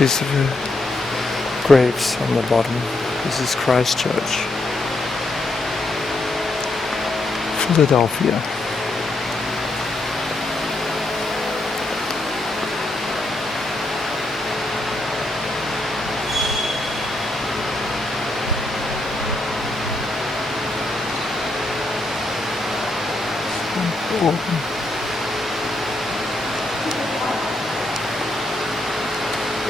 These are the graves on the bottom. This is Christchurch, Philadelphia.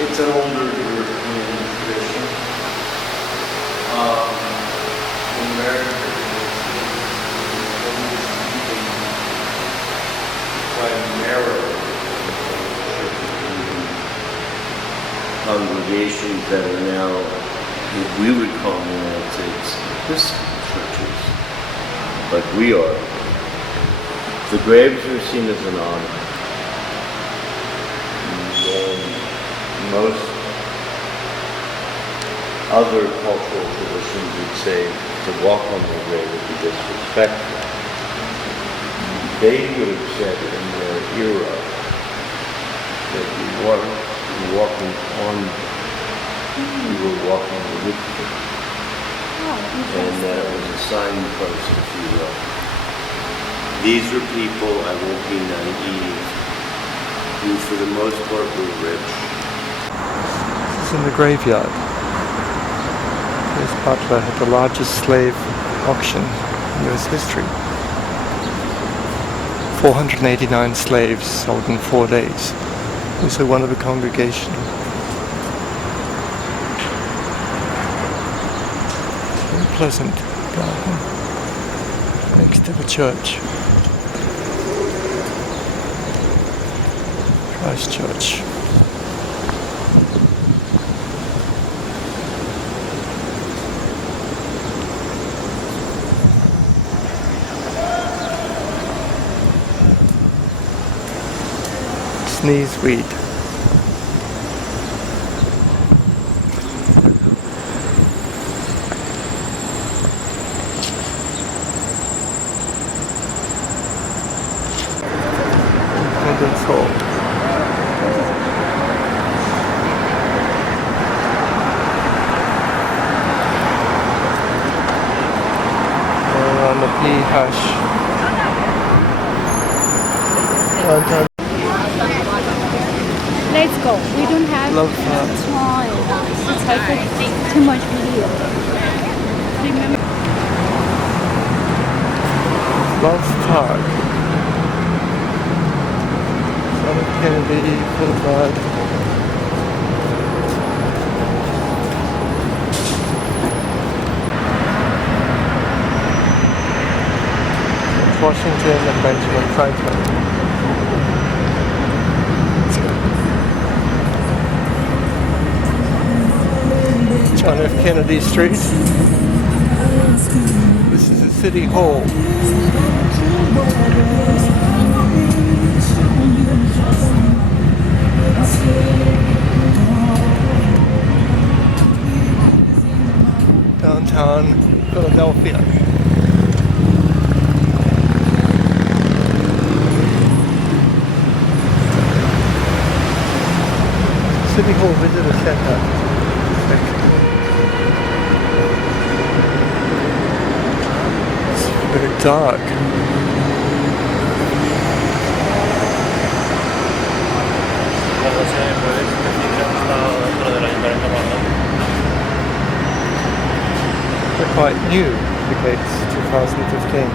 It's an older European tradition. In America, it's primarily congregations that are now what we would call in the United States Episcopal churches, like we are. The graves are seen as an honor. And most other cultural traditions would say to walk on the grave would be disrespectful. They would have said in their era that you were walking with them. And that was a signpost, if you will. These are people, I won't be naive, who for the most part were rich. This is in the graveyard. This butler had the largest slave auction in US history. 489 slaves sold in 4 days. Also one of the congregation. Very pleasant garden next to the church. Christchurch. Sneezeweed. Independence Hall. On the hash. Let's go. We don't have Love time. It's like too much video. Remember. Love Park. Son of Kennedy, Boulevard. Washington and Benjamin Franklin. John F. Kennedy Street. This is the City Hall. Downtown Philadelphia. City Hall Visitor Center. It's very dark. They're quite new, the gates, 2015.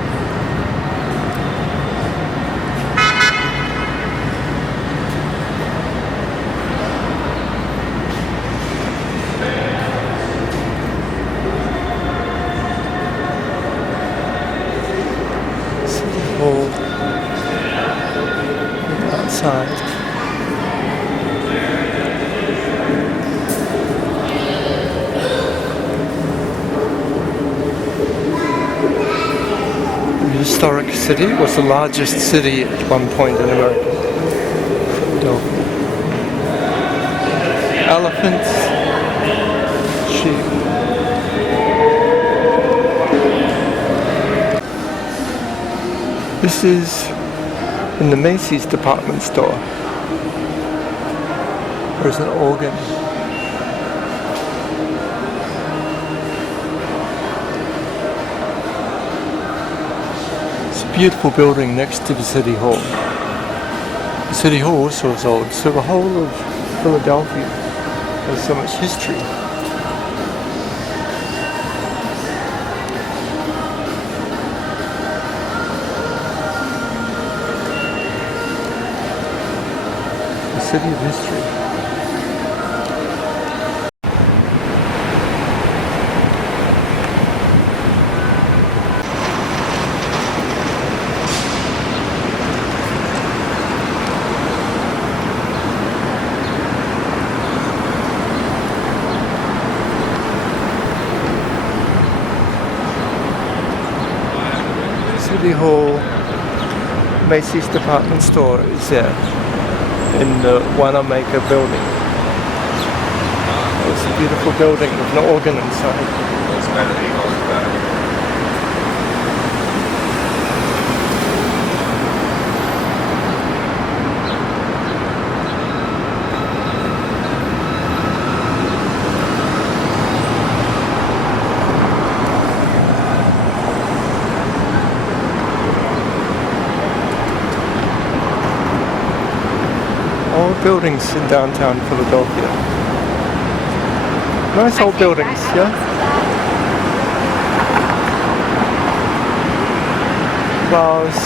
Outside. The historic city was the largest city at one point in America. Elephants, sheep. This is in the Macy's department store. There's an organ. beautiful building next to the City Hall. The City Hall also is old, so the whole of Philadelphia has so much history. The city of history. City Hall, Macy's department store is there in the Wanamaker building. It's a beautiful building with an organ inside. All buildings in downtown Philadelphia. Nice old buildings, yeah? Flowers.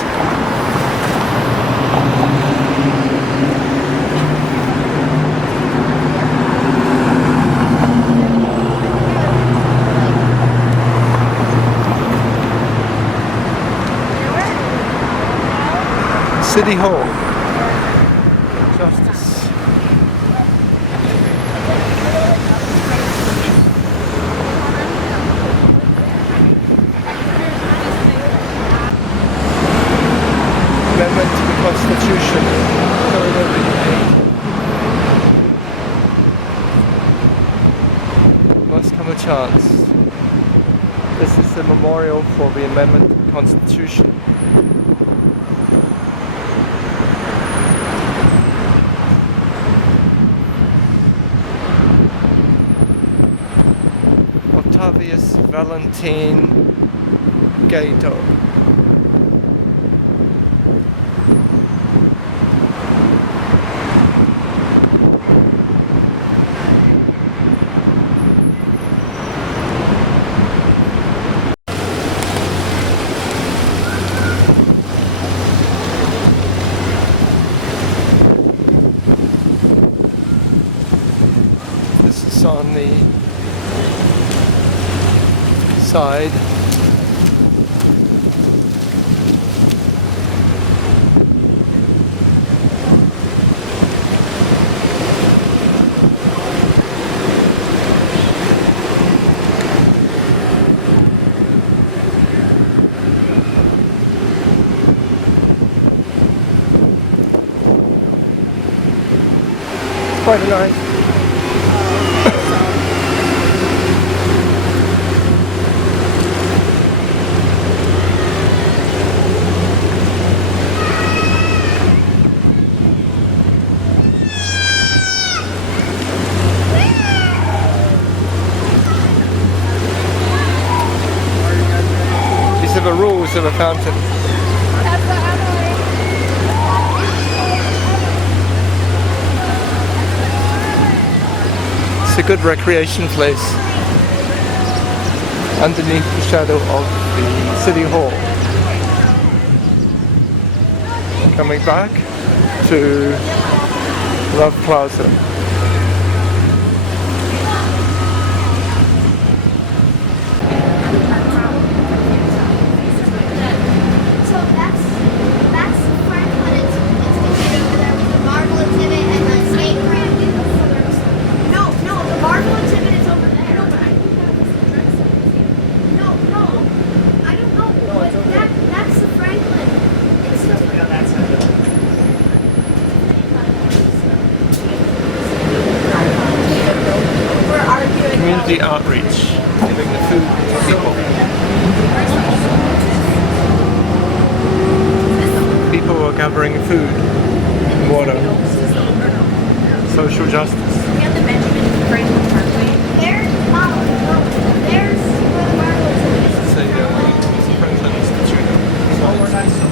City Hall. Justice. Amendment to the Constitution. Must come a chance. This is the memorial for the amendment to the Constitution. Octavius Valentine Gato. This is on the side. Quite a nice. These are the rules of a fountain. It's a good recreation place underneath the shadow of the City Hall. Coming back to Love Plaza. Community outreach, giving the food to people. People are gathering food and water. Social justice. We have the Benjamin Franklin Parkway. There's where the Marvel is. It's a Franklin Institute.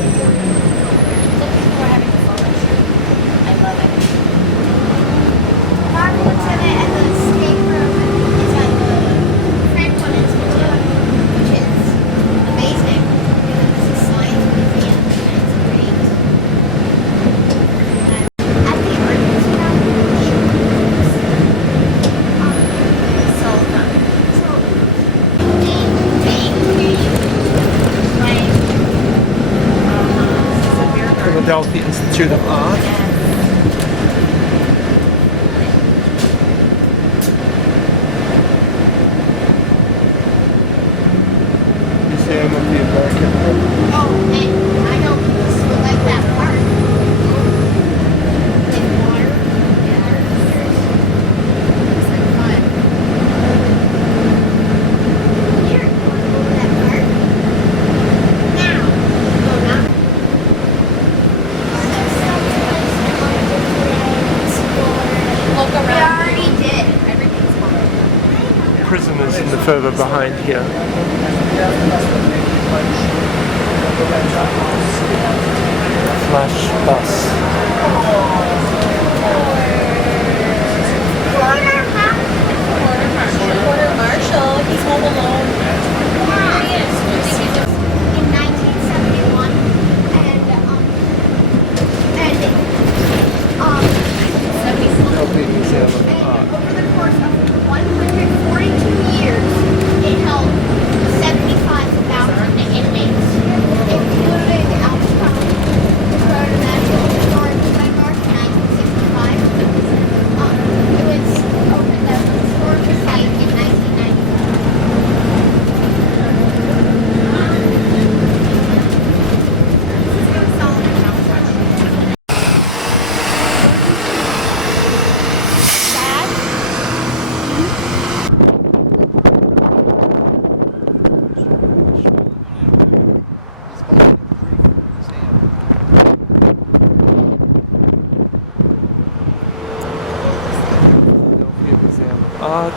Institute of Art. Museum of the American Art. Oh, and I know people still like that park. In water. Yeah. It's like fun. Here, you want to go to that park? Now. No, not. Look We around. already did. Everything's fine. Prisoners in the further behind here. Flash bus. Porter Marshall, he's home alone. Yeah. He is. In 1971, Lovely Museum of and Art. over the course of 142 years, it held 75,000 inmates, including Alpha County, declared a national historic landmark in 1965. It was opened as a historical site in 1994. Philadelphia Museum of Art.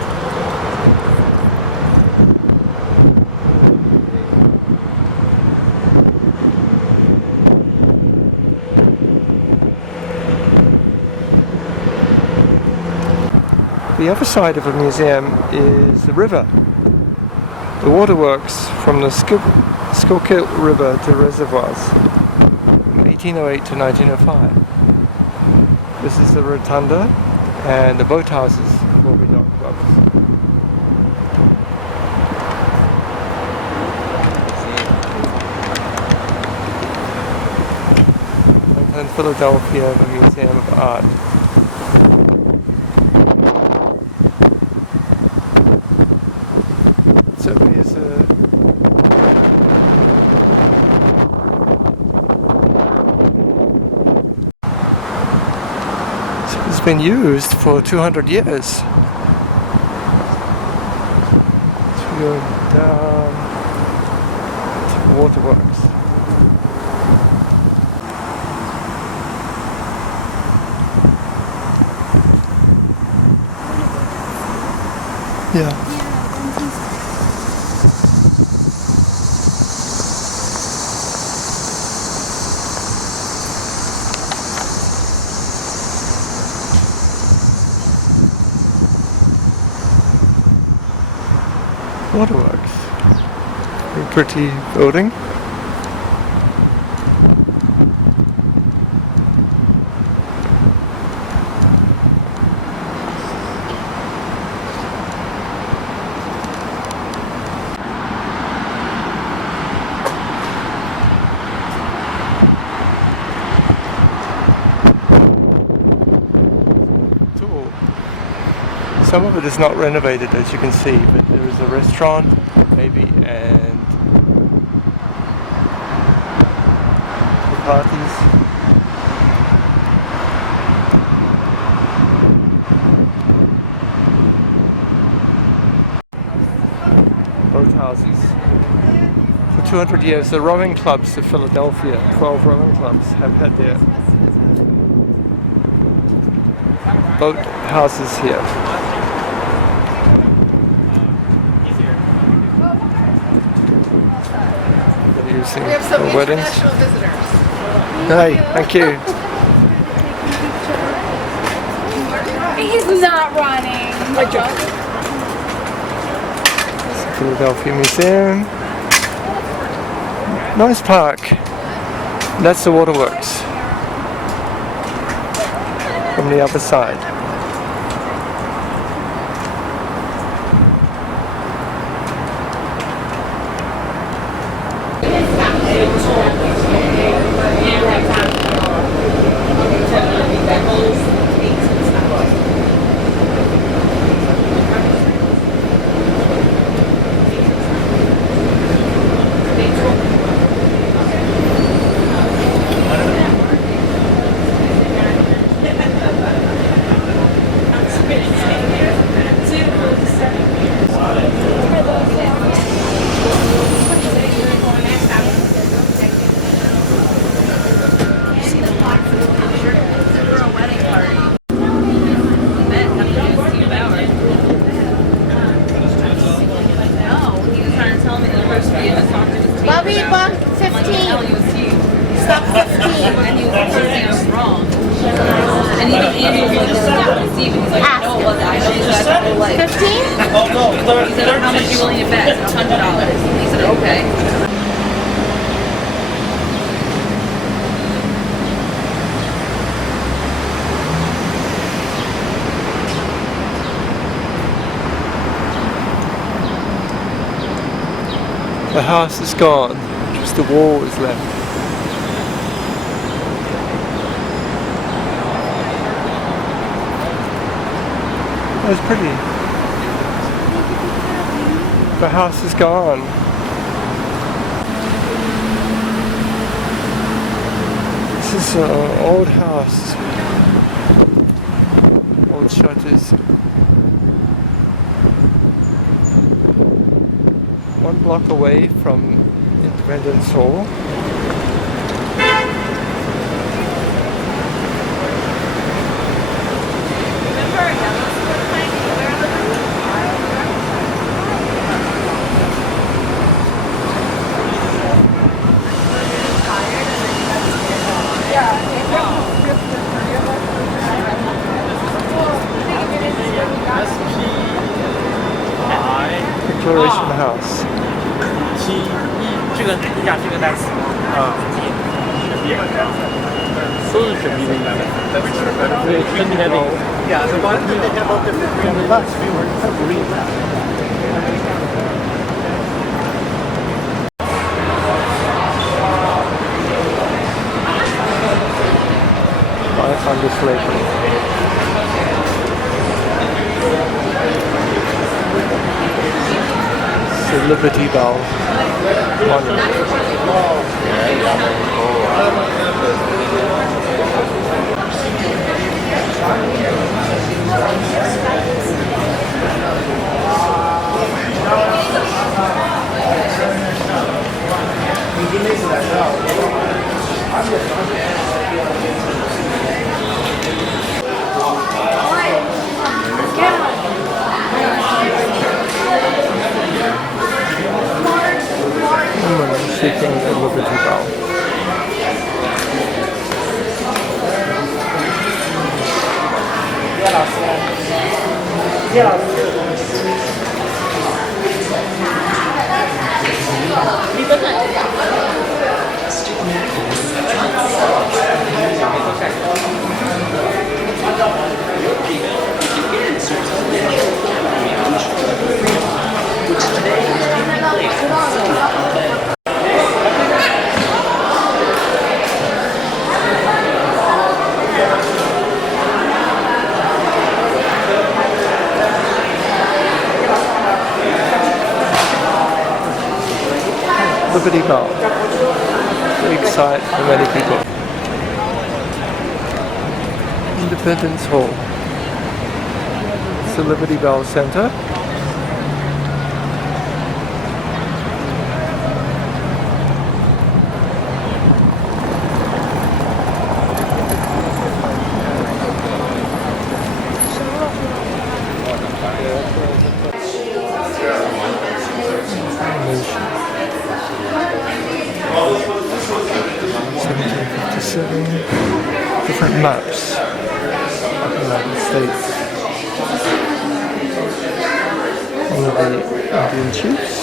The other side of the museum is the river. The waterworks from the Schuylkill River to reservoirs from 1808 to 1905. This is the rotunda and the boathouses for the yacht clubs. And in Philadelphia, the Museum of Art. Certainly is a it's been used for 200 years. To go down to the waterworks. Yeah. Waterworks. A pretty building. Some of it is not renovated, as you can see, but there is a restaurant, maybe, and the parties. Both houses. For 200 years, the rowing clubs of Philadelphia, 12 rowing clubs, have had their boat houses here. Using We have some for weddings. international visitors. Hey, thank you. He's not running. Philadelphia Museum. Nice park. That's the waterworks from the other side. I know this guy's whole life. 15? Oh, no, He said, how much are you willing to bet? It's $100. He said, okay. The house is gone, just the wall is left. That's pretty. The house is gone. This is an old house. Old shutters. 1 block away from Independence Hall. Declaration House. 这个你讲这个单词啊，都是神秘的意思。对，神秘的意思。Yeah, the one that they have all different lots. We were reading that. On this lake. It's the Liberty Bell monument. Seeking the Liberty Bell. Liberty Bell. Big sight for many people. Independence Hall. It's the Liberty Bell Center. Different maps of the United States. One of the Indian chiefs.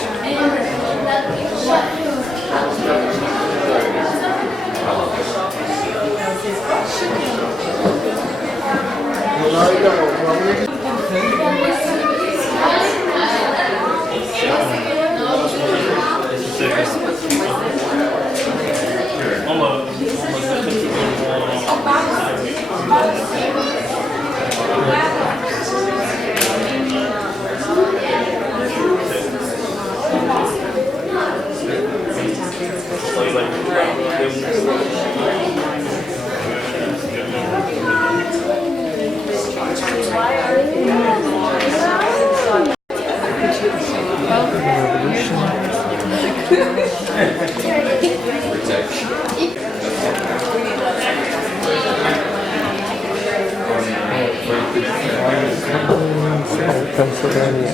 Pennsylvania.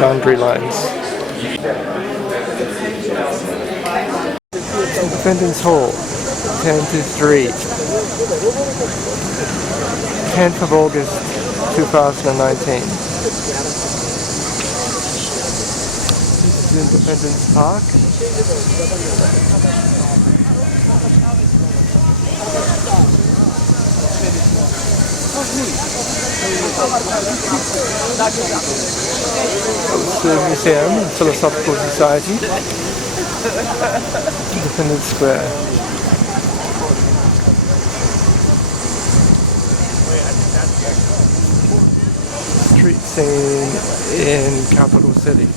Boundary lines. Independence Hall. 10 to 3. 10th of August 2019. This is Independence Park. The Museum and Philosophical Society. Independence Square. Street scene in capital city.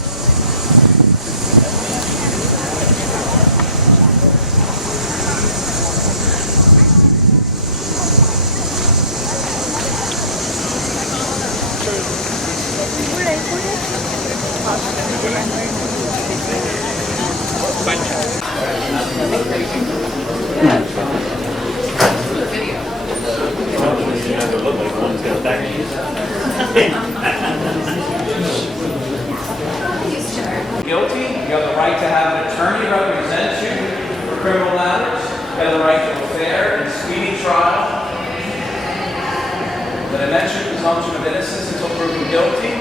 Guilty, you have the right to have an attorney represent you for criminal matters. You have the right to a fair and speedy trial. That I mentioned presumption of innocence until proven guilty.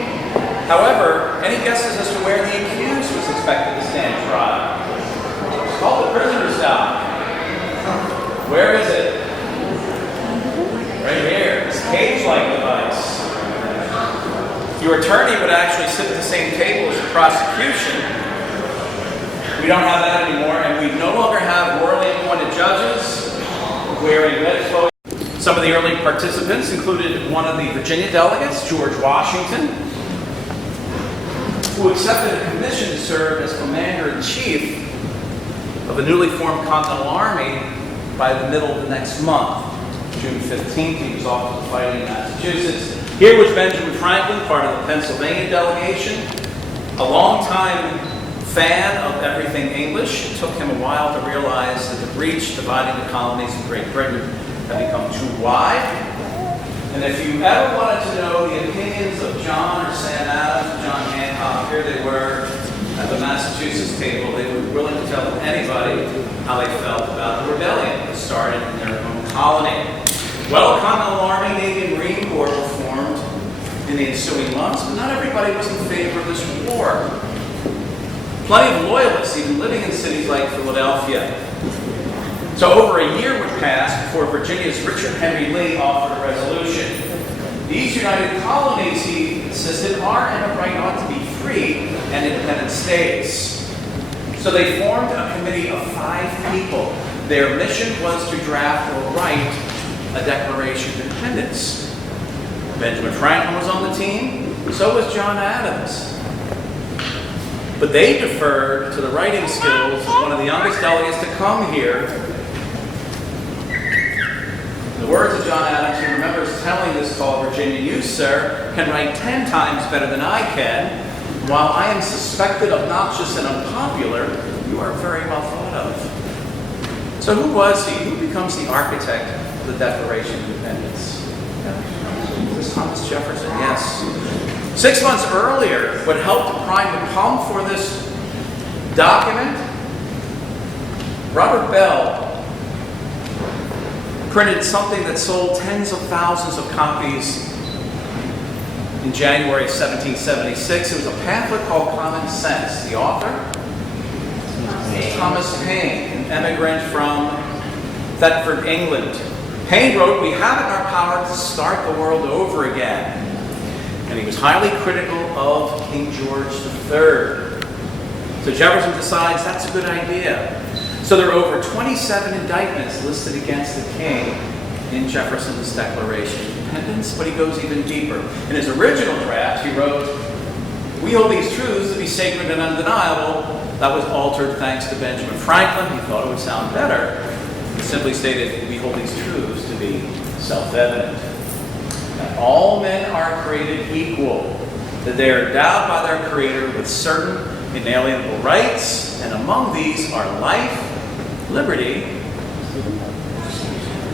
However, any guesses as to where the accused was expected to stand trial? It's called the prisoner's dock. Where is it? Right here. It's a cage-like device. Your attorney would actually sit at the same table as the prosecution. We don't have that anymore, and we no longer have royally appointed judges wearing red clothes. Some of the early participants included one of the Virginia delegates, George Washington, who accepted a commission to serve as commander-in-chief of the newly formed Continental Army by the middle of the next month. June 15th, he was off to the fighting in Massachusetts. Here was Benjamin Franklin, part of the Pennsylvania delegation, a longtime fan of everything English. It took him a while to realize that the breach dividing the colonies of Great Britain had become too wide. And if you ever wanted to know the opinions of John or Sam Adams, John Hancock, here they were at the Massachusetts table. They were willing to tell anybody how they felt about the rebellion that started in their own colony. Well, a Continental Army, Navy, and Marine Corps were formed in the ensuing months, but not everybody was in favor of this war. Plenty of loyalists, even living in cities like Philadelphia. So over a year would pass before Virginia's Richard Henry Lee offered a resolution. These united colonies, he insisted, are and of right ought to be free and independent states. So they formed a committee of 5 people. Their mission was to draft or write a Declaration of Independence. Benjamin Franklin was on the team, so was John Adams. But they deferred to the writing skills of one of the youngest delegates to come here. In the words of John Adams, he remembers telling this tall Virginia youth, "Sir, can write 10 times better than I can. While I am suspected obnoxious and unpopular, you are very well thought of." So who was he? Who becomes the architect of the Declaration of Independence? Was Thomas Jefferson? Yes. 6 months earlier, what helped to prime the pump for this document, Robert Bell printed something that sold tens of thousands of copies in January of 1776. It was a pamphlet called Common Sense. The author? Thomas Paine, an immigrant from Thetford, England. Paine wrote, "We have it in our power to start the world over again." And he was highly critical of King George III. So Jefferson decides that's a good idea. So there are over 27 indictments listed against the king in Jefferson's Declaration of Independence, but he goes even deeper. In his original draft, he wrote, "We hold these truths to be sacred and undeniable." That was altered thanks to Benjamin Franklin. He thought it would sound better. He simply stated, "We hold these truths to be self-evident. That all men are created equal, that they are endowed by their Creator with certain inalienable rights, and among these are life, liberty,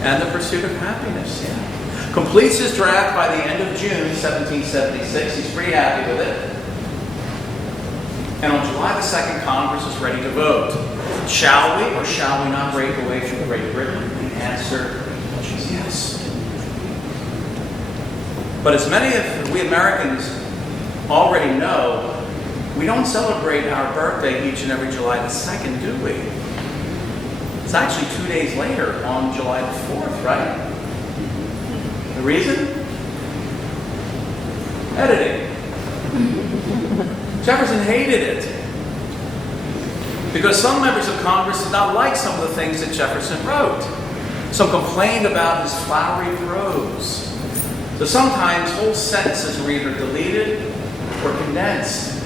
and the pursuit of happiness." Yeah. Completes his draft by the end of June 1776. He's pretty happy with it. And on July the 2nd, Congress is ready to vote. Shall we or shall we not break away from Great Britain? The answer is yes. But as many of we Americans already know, we don't celebrate our birthday each and every July the 2nd, do we? It's actually 2 days later on July the 4th, right? The reason? Editing. Jefferson hated it because some members of Congress did not like some of the things that Jefferson wrote. Some complained about his flowery prose. So sometimes whole sentences were either deleted or condensed.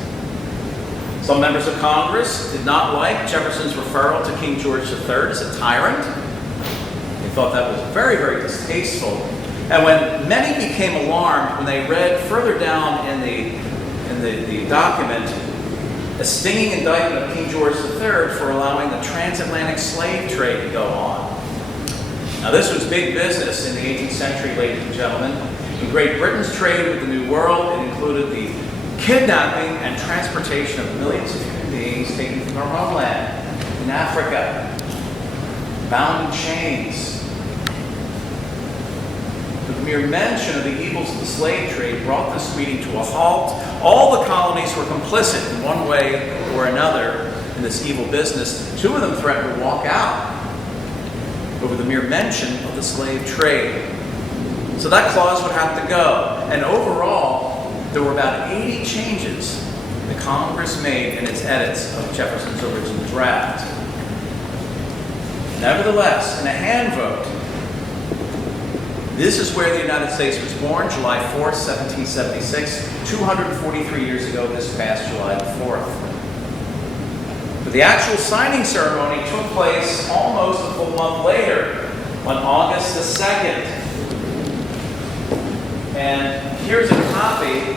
Some members of Congress did not like Jefferson's referral to King George III as a tyrant. They thought that was very, very distasteful. And when many became alarmed when they read further down in the document a stinging indictment of King George III for allowing the transatlantic slave trade to go on. Now this was big business in the 18th century, ladies and gentlemen. In Great Britain's trade with the New World, it included the kidnapping and transportation of millions of human beings taken from their homeland in Africa, bound in chains. The mere mention of the evils of the slave trade brought this meeting to a halt. All the colonies were complicit in one way or another in this evil business. 2 of them threatened to walk out over the mere mention of the slave trade. So that clause would have to go. And overall, there were about 80 changes that Congress made in its edits of Jefferson's original draft. Nevertheless, in a hand vote, this is where the United States was born, July 4th, 1776, 243 years ago, this past July the 4th. But the actual signing ceremony took place almost a full month later, on August the 2nd. And here's a copy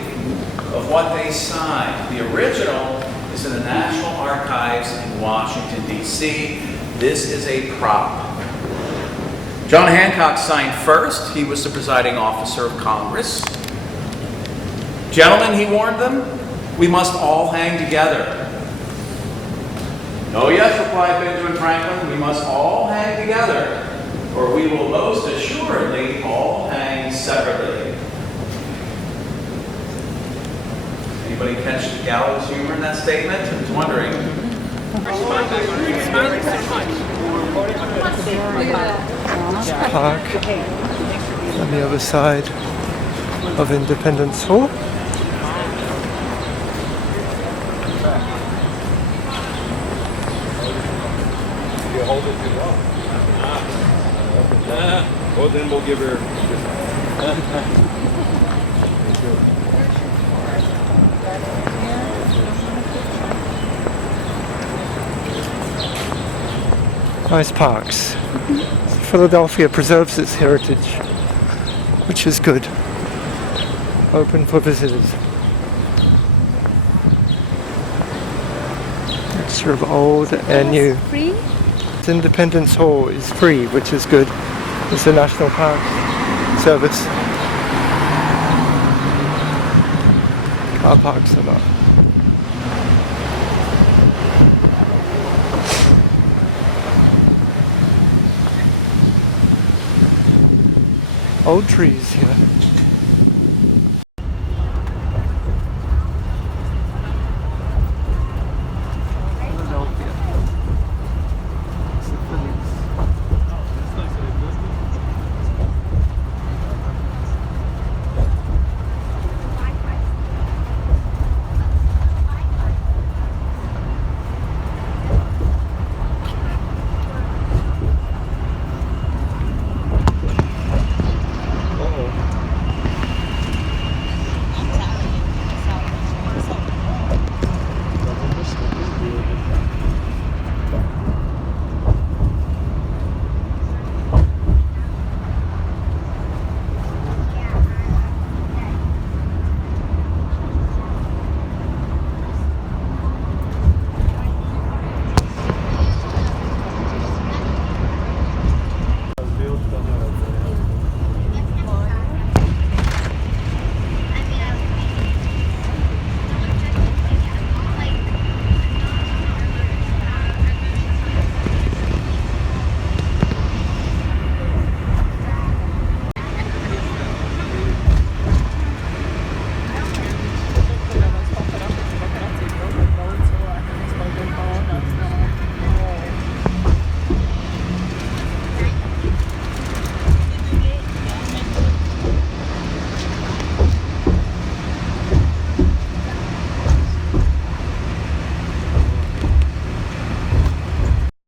of what they signed. The original is in the National Archives in Washington, D.C. This is a prop. John Hancock signed first. He was the presiding officer of Congress. Gentlemen, he warned them, we must all hang together. "Oh yes," replied Benjamin Franklin, "we must all hang together, or we will most assuredly all hang separately." Anybody catch the gallows humor in that statement? I was wondering. Park on the other side of Independence Hall. You hold it too long. Well, then we'll give her. Nice parks. Philadelphia preserves its heritage, which is good. Open for visitors. Mixture of old and new. Free? Independence Hall is free, which is good. It's a National Park Service. Car parks are not. Old trees here.